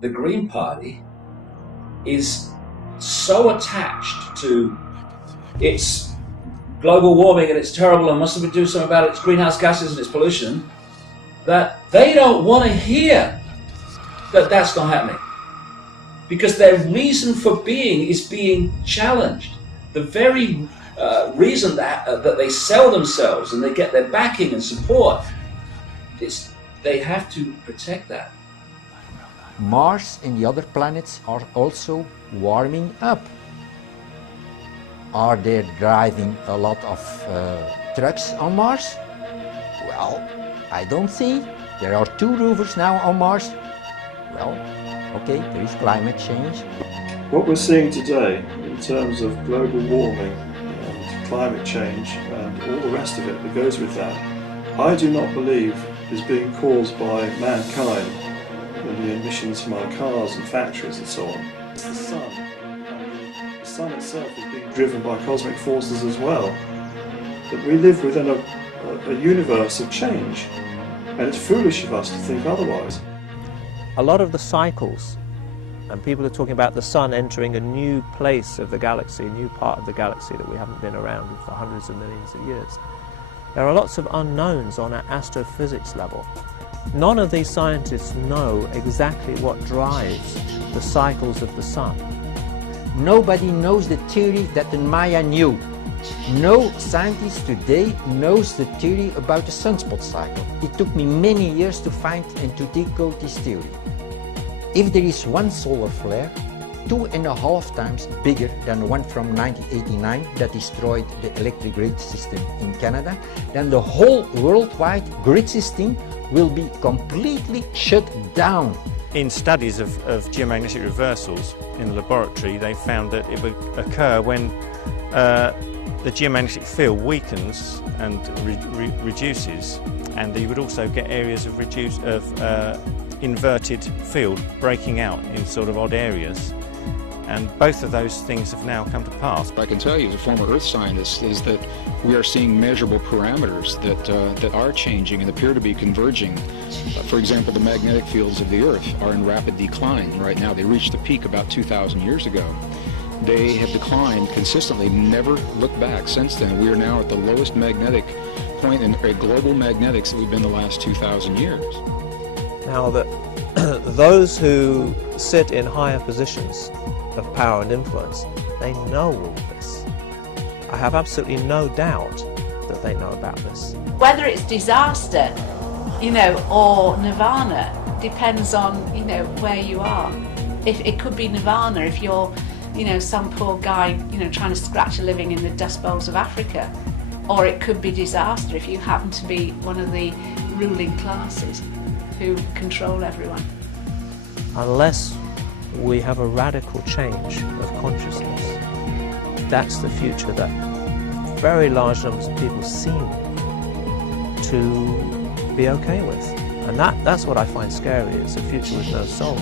the Green Party is so attached to its global warming and it's terrible and must do something about its greenhouse gases and its pollution, that they don't want to hear that that's not happening. Because their reason for being is being challenged. The very reason that they sell themselves and they get their backing and support, they have to protect that. Mars and the other planets are also warming up. Are they driving a lot of trucks on Mars? Well, I don't see. There are 2 rovers now on Mars. Well, okay, there is climate change. What we're seeing today in terms of global warming and climate change and all the rest of it that goes with that, I do not believe is being caused by mankind and the emissions from our cars and factories and so on. It's the sun. The sun itself is being driven by cosmic forces as well. That we live within a universe of change, and it's foolish of us to think otherwise. A lot of the cycles, and people are talking about the sun entering a new place of the galaxy, a new part of the galaxy that we haven't been around for hundreds of millions of years. There are lots of unknowns on an astrophysics level. None of these scientists know exactly what drives the cycles of the sun. Nobody knows the theory that the Maya knew. No scientist today knows the theory about the sunspot cycle. It took me many years to find and to decode this theory. If there is one solar flare, 2.5 times bigger than the one from 1989 that destroyed the electric grid system in Canada, then the whole worldwide grid system will be completely shut down. In studies of geomagnetic reversals in the laboratory, they found that it would occur when the geomagnetic field weakens and reduces, and you would also get areas of inverted field breaking out in sort of odd areas. And both of those things have now come to pass. I can tell you as a former Earth scientist is that we are seeing measurable parameters that are changing and appear to be converging. For example, the magnetic fields of the Earth are in rapid decline right now. They reached a peak about 2,000 years ago. They have declined consistently, never looked back since then. We are now at the lowest magnetic point in global magnetics that we've been the last 2,000 years. Now that those who sit in higher positions of power and influence, they know all this. I have absolutely no doubt that they know about this. Whether it's disaster, or nirvana, depends on, where you are. If it could be nirvana if you're, some poor guy, trying to scratch a living in the dust bowls of Africa, or it could be disaster if you happen to be one of the ruling classes who control everyone. Unless we have a radical change of consciousness, that's the future that very large numbers of people seem to be okay with. And that's what I find scary. It's a future with no soul.